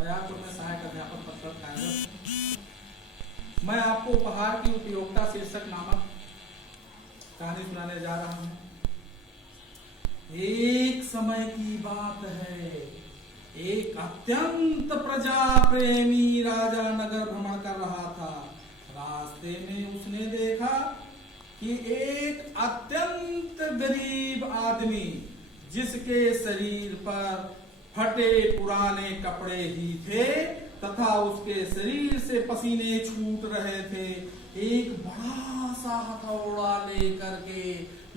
प्रयागपुर में सहायक अध्यापक पद पर कार्यरत। मैं आपको उपहार की उपयोगिता शीर्षक नामक कहानी सुनाने जा रहा हूं। एक समय की बात है, एक अत्यंत प्रजा प्रेमी राजा नगर भ्रमण कर रहा था। रास्ते में उसने देखा कि एक अत्यंत गरीब आदमी, जिसके शरीर पर फटे पुराने कपड़े ही थे तथा उसके शरीर से पसीने छूट रहे थे, एक बड़ा सा हथौड़ा लेकर के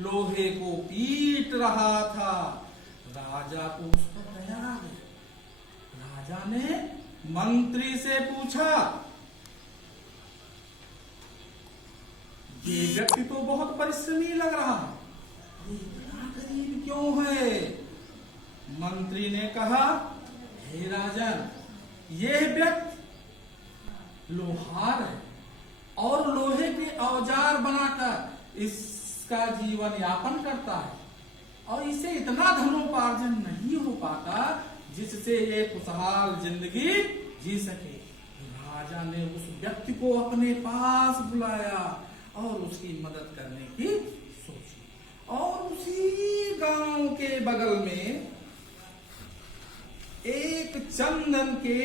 लोहे को पीट रहा था। राजा को उस पर दया आ गई। राजा ने मंत्री से पूछा, ये व्यक्ति तो बहुत परिश्रमी लग रहा है, इतना गरीब क्यों है? मंत्री ने कहा, हे राजन, यह व्यक्ति लोहार है और लोहे के औजार बनाकर इसका जीवन यापन करता है और इसे इतना धनोपार्जन नहीं हो पाता जिससे ये खुशहाल जिंदगी जी सके। राजा ने उस व्यक्ति को अपने पास बुलाया और उसकी मदद करने की सोची। और उसी गांव के बगल में एक चंदन के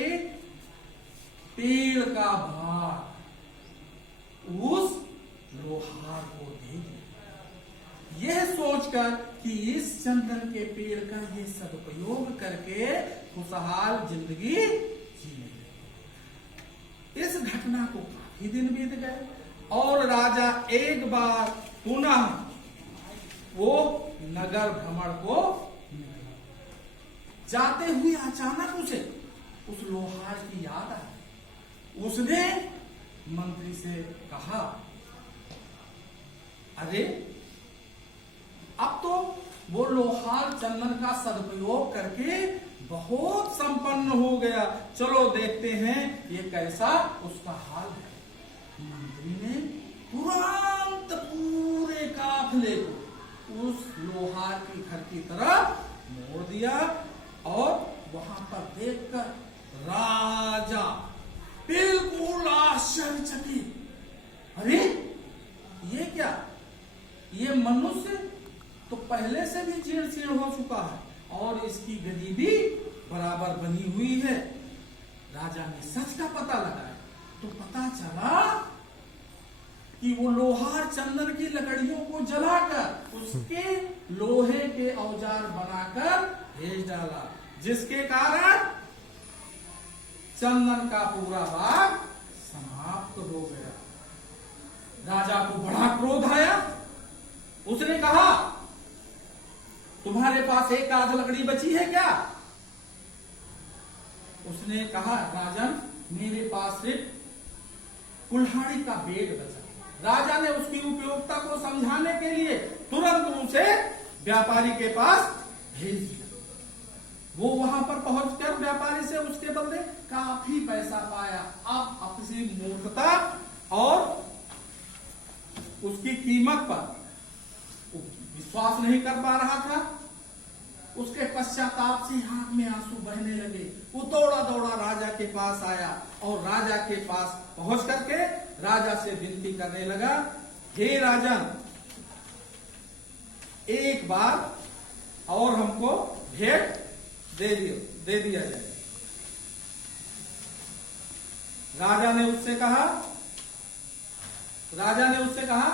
पेड़ का भार उस लोहार को दे दिया, यह सोचकर कि इस चंदन के पेड़ का ये सदुपयोग करके खुशहाल जिंदगी जीने। इस घटना को काफी दिन बीत गए और राजा एक बार पुनः वो नगर भ्रमण को जाते हुए अचानक उसे उस लोहार की याद आई। उसने मंत्री से कहा, अरे अब तो वो लोहार चंदन का सदुपयोग करके बहुत संपन्न हो गया, चलो देखते हैं ये कैसा उसका हाल है। मंत्री ने तुरंत पूरे काफिले को उस लोहार के घर की तरफ मोड़ दिया और वहां पर देखकर राजा बिल्कुल आश्चर्यचकित, अरे ये क्या? ये मनुष्य तो पहले से भी जीर्ण शीर्ण हो चुका है और इसकी गरीबी बराबर बनी हुई है। राजा ने सच का पता लगाया तो पता चला कि वो लोहार चंदन की लकड़ियों को जलाकर उसके लोहे के औजार बनाकर भेज डाला, जिसके कारण चंदन का पूरा भाग समाप्त हो गया। राजा को बड़ा क्रोध आया। उसने कहा, तुम्हारे पास एक आध लकड़ी बची है क्या? उसने कहा, राजन, मेरे पास सिर्फ कुल्हाड़ी का बेग बचा। राजा ने उसकी उपयोगिता को समझाने के लिए तुरंत उसे व्यापारी के पास भेज दिया। वो वहां पर पहुंचकर व्यापारी से उसके बदले काफी पैसा पाया। अब अपनी मूर्खता और उसकी कीमत पर विश्वास नहीं कर पा रहा था। उसके पश्चाताप से आंख में आंसू बहने लगे। वो दौड़ा दौड़ा राजा के पास आया और राजा के पास पहुंच करके राजा से विनती करने लगा, हे राजन, एक बार और हमको भेंट दे दिया जाए। राजा ने उससे कहा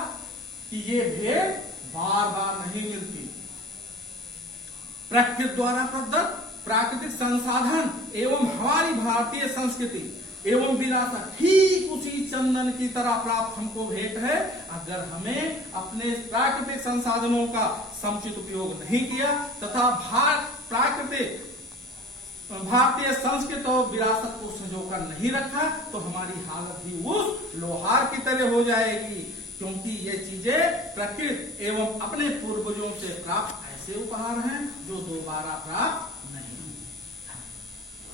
कि ये भेंट बार बार नहीं मिलती। प्रकृति द्वारा प्रदत्त प्राकृतिक संसाधन एवं हमारी भारतीय संस्कृति एवं विरासत ठीक उसी चंदन की तरह प्राप्त हमको भेंट है। अगर हमें अपने प्राकृतिक संसाधनों का समुचित उपयोग नहीं किया तथा भारतीय संस्कृति और विरासत को संजोकर नहीं रखा तो हमारी हालत भी उस लोहार की तरह हो जाएगी, क्योंकि ये चीजें प्रकृति एवं अपने पूर्वजों से प्राप्त ऐसे उपहार हैं जो दोबारा प्राप्त